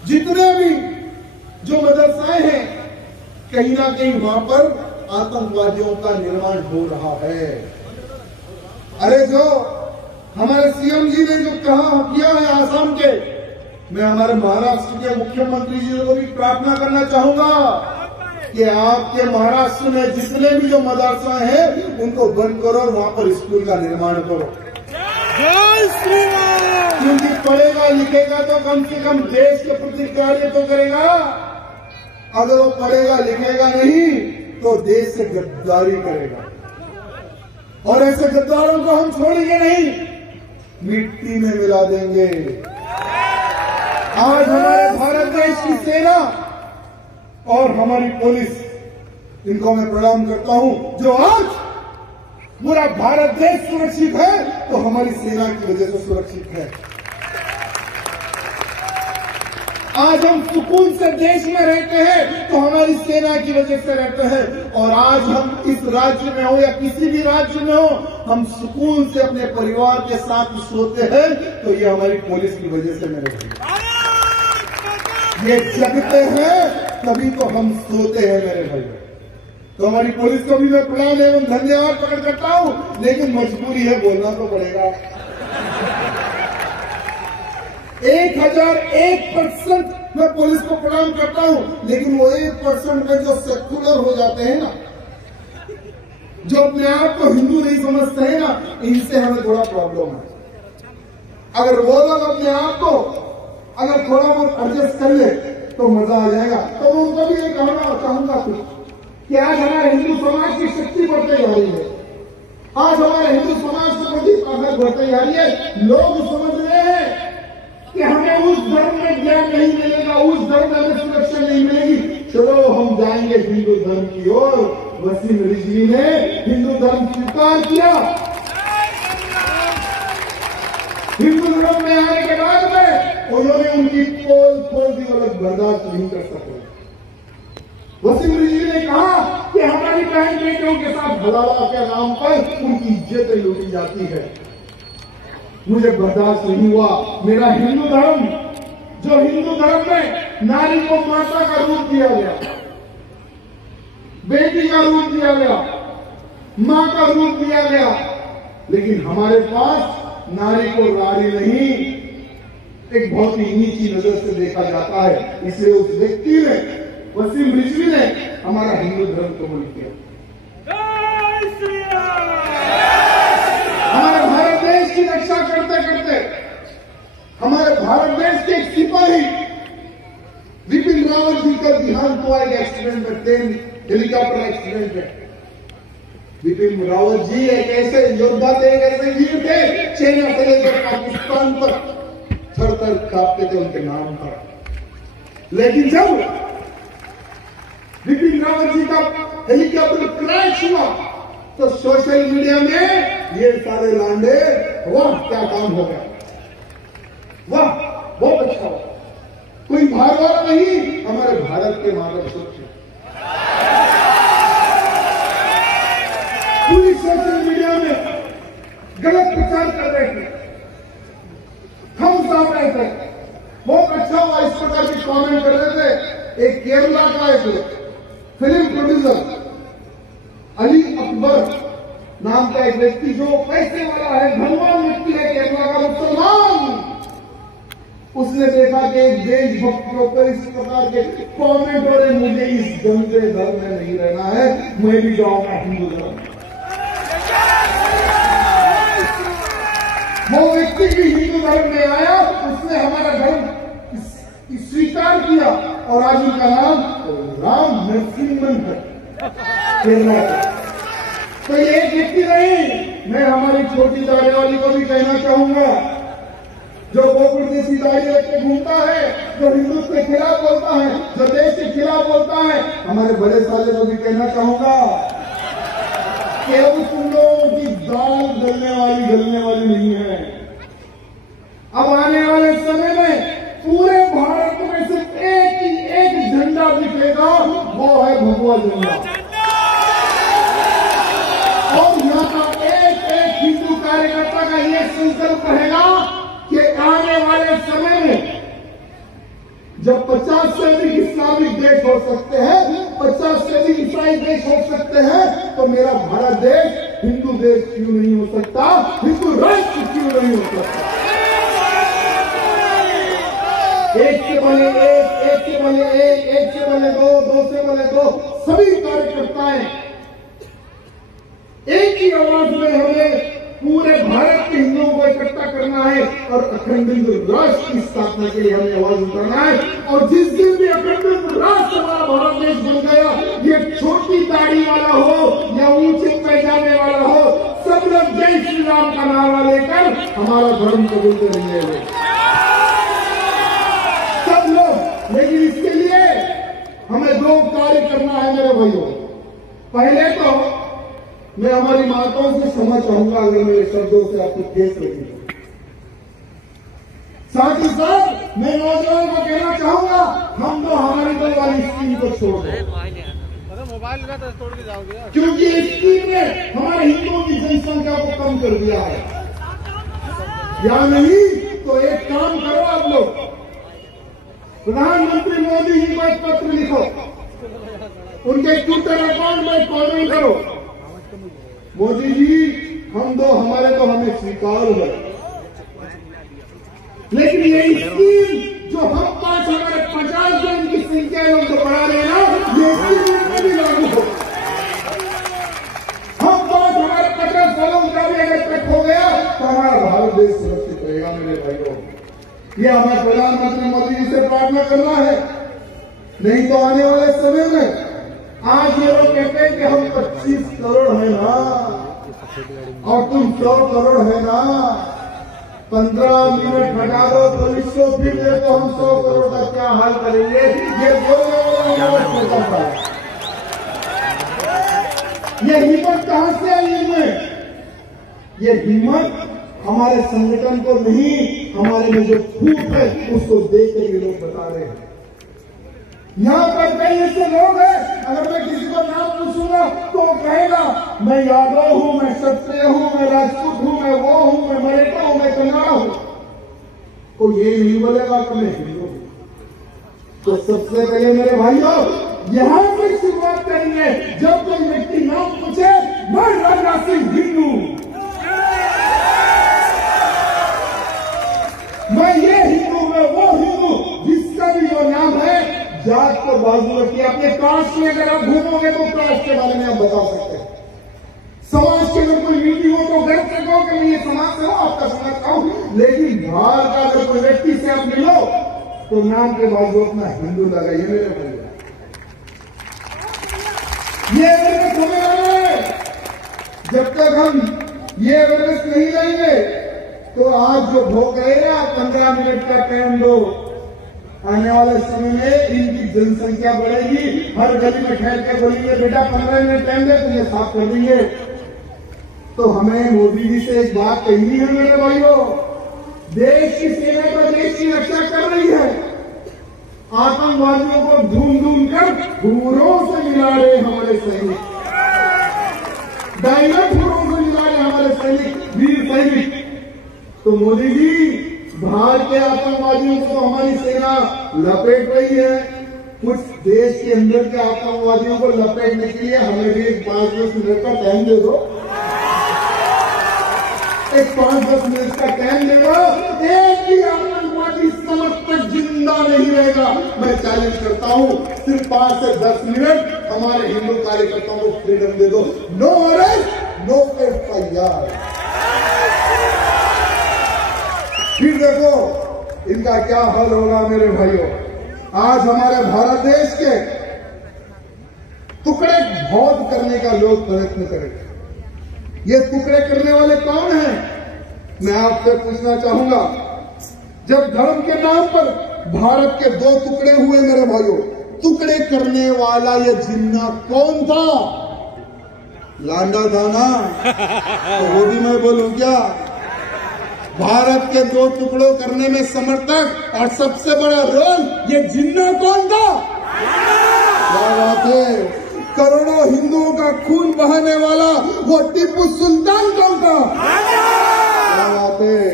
जितने भी जो मदरसाएं हैं, कहीं ना कहीं वहां पर आतंकवादियों का निर्माण हो रहा है। अरे जो हमारे सीएम जी ने जो कहा किया है आसाम के, मैं हमारे महाराष्ट्र के मुख्यमंत्री जी को भी प्रार्थना करना चाहूंगा कि आपके महाराष्ट्र में जितने भी जो मदरसा है उनको बंद करो और वहां पर स्कूल का निर्माण करो। क्योंकि पढ़ेगा लिखेगा तो कम से कम देश के प्रति कार्य तो करेगा। अगर वो पढ़ेगा लिखेगा नहीं तो देश से गद्दारी करेगा, और ऐसे गद्दारों को हम छोड़ेंगे नहीं, मिट्टी में मिला देंगे। आज हमारे भारत देश की सेना और हमारी पुलिस इनको मैं प्रणाम करता हूं। जो आज पूरा भारत देश सुरक्षित है तो हमारी सेना की वजह से सुरक्षित है। आज हम सुकून से देश में रहते हैं तो हमारी सेना की वजह से रहते हैं। और आज हम इस राज्य में हो या किसी भी राज्य में हो, हम सुकून से अपने परिवार के साथ सोते हैं तो ये हमारी पुलिस की वजह से मेरे भाई। ये जगते हैं तभी तो हम सोते हैं मेरे भाई। तो हमारी पुलिस को भी मैं प्रणाम एवं धन्यवाद प्रकट करता हूं, लेकिन मजबूरी है, बोलना तो पड़ेगा। 1001% मैं पुलिस को प्रणाम करता हूं, लेकिन वो 1% में जो सेक्युलर हो जाते हैं ना, जो अपने आप को हिंदू नहीं समझते हैं ना, इनसे हमें थोड़ा प्रॉब्लम है। अगर वो लोग अपने आप को अगर थोड़ा बहुत एडजस्ट कर ले तो मजा आ जाएगा। तो मैं उनको भी ये कहना चाहूंगा कि आज हमारे हिंदू समाज की शक्ति बढ़ती जा रही है। आज हमारे हिंदू समाज के प्रति ताकत बढ़ती जा रही है। लोग समझ रहे हैं कि हमें उस धर्म में ज्ञान नहीं मिलेगा, उस धर्म में हमें सुरक्षा नहीं मिलेगी, चलो हम जाएंगे हिंदू धर्म की ओर। वसीम रिजवी ने हिंदू धर्म स्वीकार किया। हिंदू धर्म में आने के बाद में उन्होंने उनकी पोल खोल दी, गलत बर्दाश्त नहीं कर सके। वसीम रिजवी ने कहा कि हमारी बहन बेटियों के साथ हलाला के नाम पर उनकी इज्जतें लूटी जाती है। मुझे बर्दाश्त नहीं हुआ। मेरा हिंदू धर्म, जो हिंदू धर्म में नारी को माता का रूप दिया गया, बेटी का रूप दिया गया, मां का रूप दिया गया, लेकिन हमारे पास नारी को रानी नहीं, एक बहुत ही नीची नजर से देखा जाता है। इसलिए उस व्यक्ति ने, वसीम रिजवी ने, हमारा हिंदू धर्म कबूल किया। हमारे भारत देश की रक्षा करते करते हमारे भारत देश के एक सिपाही विपिन रावत जी का देहांत हुआ एक एक्सीडेंट में, ट्रेन हेलीकॉप्टर एक्सीडेंट में। विपिन रावत जी एक ऐसे योद्धा थे, एक ऐसे वीर थे, सेना से लेकर पाकिस्तान पर थर थर कांपते थे उनके नाम पर। लेकिन जब विपिन रावत जी का हेलीकॉप्टर क्रैश हुआ तो सोशल मीडिया में ये सारे लांडे, वाह क्या काम हो गया, वाह बहुत अच्छा हो, कोई भारत नहीं, हमारे भारत के माता सुरक्षित। पूरी सोशल मीडिया में गलत प्रचार कर रहे थे, हम साफ रहे थे, बहुत अच्छा हुआ इस प्रकार के कमेंट कर रहे थे। एक केरला का एक फिल्म प्रोड्यूसर अली अकबर नाम का एक व्यक्ति, जो पैसे वाला है, धनवान व्यक्ति है, केरला का मुसलमान, उसने देखा कि एक देशभक्त के ऊपर इस प्रकार के कमेंट हो रहे, मुझे इस गंदे धर्म में नहीं रहना है, मैं भी जाऊंगा हिंदू धर्म। वो व्यक्ति भी हिंदू धर्म में आया, उसने हमारा धर्म स्वीकार किया और आज उनका नाम राम नरसिम्हन है, केरला का। तो ये एक व्यक्ति नहीं, मैं हमारी छोटी दाढ़ी वाली को भी कहना चाहूंगा, जो गोकुल जैसी दाढ़ी रख के घूमता है, जो हिंदुत्व के खिलाफ बोलता है, जो देश के खिलाफ बोलता है, हमारे बड़े साले को भी कहना चाहूंगा कि अब तुम लोगों की दाल गलने वाली नहीं है। अब आने वाले समय में पूरे भारत में सिर्फ एक ही एक झंडा दिखेगा, वो है भगवा झंडा। और यहाँ का एक एक हिंदू कार्यकर्ता का ये संकल्प रहेगा कि आने वाले समय में जब 50 से अधिक इस्लामिक देश हो सकते हैं, 50 से अधिक ईसाई देश हो सकते हैं, तो मेरा भारत देश हिंदू देश क्यों नहीं हो सकता, हिंदू राष्ट्र क्यों नहीं हो सकता। एक से भले एक, एक से भले एक, एक से भले दो, दो से भले दो, सभी कार्यकर्ताएं एक ही आवाज में हमें पूरे भारत के हिंदुओं को इकट्ठा करना है और अखंड हिंदू राष्ट्र की स्थापना के लिए हमें आवाज उठाना है। और जिस दिन भी अखंड हिंदू राष्ट्र हमारा भारत देश बन गया, ये छोटी दाढ़ी वाला हो या ऊंचे पैजामे वाला हो, सब लोग जय श्री राम का नारा लेकर हमारा धर्म कबूल करेंगे, सब लोग। लेकिन इसके लिए हमें दो कार्य करना है मेरे भाइयों। पहले तो मैं हमारी माताओं से क्षमा चाहूंगा अगर मेरे शब्दों से आपको ठेस लगी। साथ ही साथ मैं नौजवानों को कहना चाहूंगा, हम तो हमारी दल वाली स्कीम को छोड़ दें, मोबाइल का तो तोड़ के जाओगे, क्योंकि इस स्कीम ने हमारे हिंदुओं की जनसंख्या को कम कर दिया है। या नहीं तो एक काम करो आप लोग, प्रधानमंत्री मोदी जी को एक पत्र लिखो, उनके ट्विटर अकाउंट में कमेंट करो, मोदी जी हम दो हमारे तो हमें स्वीकार है, लेकिन ये स्कीम जो हम 5 हमारे 50 जन की संख्या लोग जो बढ़ा रहे हैं ना, ये स्कीम में भी लागू हो। हम 5 हमारे 50 सालों का भी अगर तक हो गया तो हमारा भारत देश सुरक्षित रहेगा। मेरे भाइयों, ये हमारे प्रधानमंत्री मोदी जी से प्रार्थना करना है, नहीं तो आने वाले समय में आज ये लोग कहते हैं कि हम 25 करोड़ है ना और तुम 100 करोड़ है ना, 15 मिनट हटा दो पुलिस को, फिर देखो हम 100 करोड़ का क्या हाल करेंगे। ये बोलने वाला ये हिम्मत कहां से आई इनमें? ये हिम्मत हमारे संगठन को नहीं, हमारे में जो फूट है उसको देख कर ये लोग बता रहे हैं। यहां पर कई ऐसे लोग हैं, अगर मैं किसी को नाम पूछूंगा तो वो कहेगा मैं यादव हूं, मैं क्षत्रिय हूं, मैं राजपूत हूं, मैं वो हूं, मैं मराठा हूं, मैं कन्नड़ा हूं। तो ये नहीं बोलेगा कि मैं हिंदू हूं। तो सबसे पहले मेरे भाइयों यहां से शुरुआत करेंगे। जब कोई व्यक्ति नाम पूछे, मैं राजनाथ सिंह हिंदू, मैं ये हिंदू, मैं वो हिंदू, जिसका भी जो नाम है जात को बाजू रखिए। अपने कास्ट में अगर आप घूमोगे तो कास्ट के बारे में आप बता सकते हैं। समाज के अगर कोई मीटिंग हो तो गर्व से कहो कि मैं ये समाज से हूं, आपका समाज का हूं, लेकिन बाहर का अगर कोई व्यक्ति से आप मिलो तो नाम के बाजू अपना हिंदू लगाइए। मेरे भाई ये अवेयरनेस होने वाला है। जब तक हम ये अवेयरनेस नहीं लेंगे तो आज जो भोग रहे हैं आप 15 मिनट का टाइम दो, आने वाले समय में इनकी जनसंख्या बढ़ेगी। हर गली में ठहर के बोलेंगे बेटा 15 मिनट टाइम दे, तुम्हें साफ कर देंगे। तो हमें मोदी जी से एक बात कहनी है मेरे भाइयों, देश की सेना तो देश की रक्षा कर रही है, आतंकवादियों को ढूंढ ढूंढ कर घूरों से मिला रहे हमारे सैनिक, डायनासोरों से मिला रहे हमारे सैनिक, वीर सैनिक। तो मोदी जी बाहर के आतंकवादियों को तो हमारी सेना लपेट रही है, कुछ देश के अंदर के आतंकवादियों को लपेटने के लिए हमें भी एक 5-10 मिनट का टाइम दे दो। एक 5-10 मिनट का टाइम दे दो, एक भी आतंकवादी समझ तक जिंदा नहीं रहेगा। मैं चैलेंज करता हूं, सिर्फ 5 से 10 मिनट हमारे हिंदू कार्यकर्ताओं को फ्रीडम दे दो। No arrest, no FIR. फिर देखो इनका क्या हाल होगा मेरे भाइयों। आज हमारे भारत देश के टुकड़े बहुत करने का लोग प्रयत्न करेंगे। ये टुकड़े करने वाले कौन हैं? मैं आपसे पूछना चाहूंगा, जब धर्म के नाम पर भारत के 2 टुकड़े हुए मेरे भाइयों, टुकड़े करने वाला ये जिन्ना कौन था? लांडा था ना? तो वो भी मैं बोलूं क्या? भारत के 2 टुकड़ों करने में समर्थक और सबसे बड़ा रोल ये जिन्ना कौन था? क्या बात है? करोड़ों हिंदुओं का खून बहाने वाला वो टिप्पू सुल्तान कौन था? क्या बात है?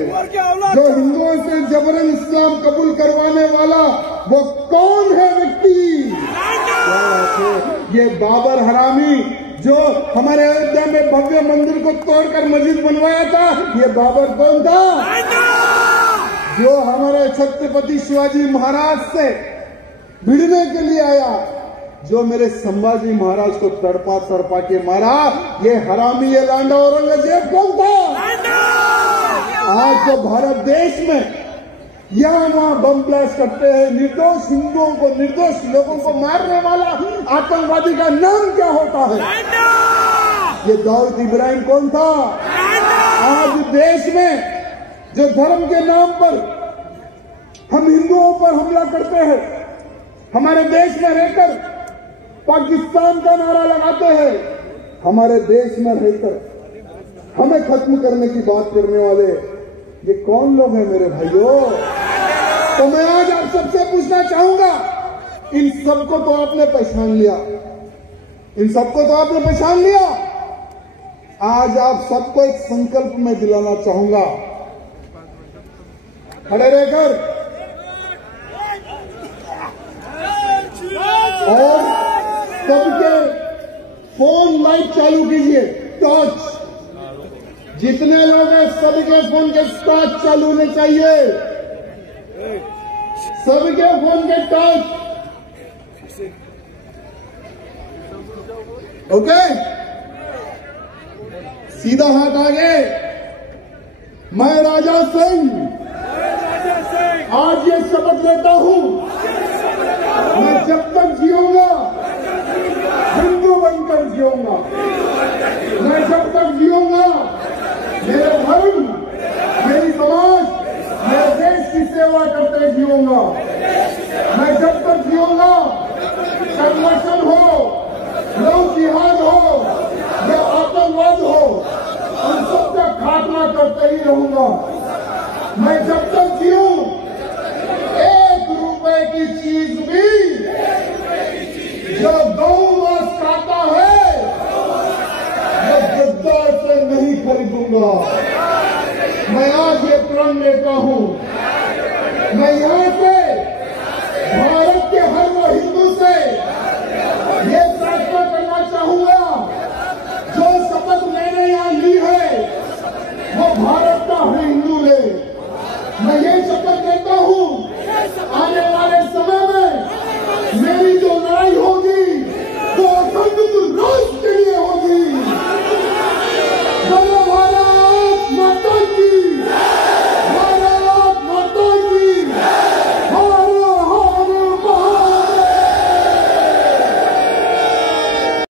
जो हिंदुओं से जबरन इस्लाम कबूल करवाने वाला वो कौन है व्यक्ति? क्या बात है? ये बाबर हरामी जो हमारे अयोध्या में भव्य मंदिर को तोड़कर मस्जिद बनवाया था, ये बाबर कौन था? जो हमारे छत्रपति शिवाजी महाराज से भिड़ने के लिए आया, जो मेरे संभाजी महाराज को तड़पा तड़पा के मारा, ये हरामी, ये लांडा औरंगजेब कौन था? आज जो भारत देश में यहां वहां बम ब्लास्ट करते हैं, निर्दोष हिंदुओं को, निर्दोष लोगों को मारने वाला आतंकवादी का नाम क्या होता है? ये दाऊद इब्राहिम कौन था? आज देश में जो धर्म के नाम पर हम हिंदुओं पर हमला करते हैं, हमारे देश में रहकर पाकिस्तान का नारा लगाते हैं, हमारे देश में रहकर हमें खत्म करने की बात करने वाले ये कौन लोग हैं मेरे भाइयों? तो मैं आज आप सबसे पूछना चाहूंगा, इन सबको तो आपने पहचान लिया, इन सबको तो आपने पहचान लिया। आज आप सबको एक संकल्प में दिलाना चाहूंगा, खड़े रहकर और सबके फोन लाइट चालू कीजिए, टॉर्च। जितने लोग हैं सबके फोन के टॉर्च चालू होने चाहिए, सबके फोन के टॉर्च। ओके, सीधा हाथ आगे। मैं राजा सिंह आज ये शपथ लेता हूं, मैं जब तक जीऊंगा हिंदू बनकर जीऊंगा, मैं जब तक जीऊंगा मेरे धर्म, मेरी समाज, मेरे देश की सेवा करते जीऊंगा। मैं जब तक जीऊंगा संगठन हो, लव जिहाद हो या आतंकवाद हो, उन सबका खात्मा करते ही रहूंगा। मैं जब तक जीऊं ₹1 की चीज भी जो गौ मांस खाता है मैं गद्दार से नहीं खरीदूंगा। मैं आज ये प्रण लेता हूं, मैं यहां से भारत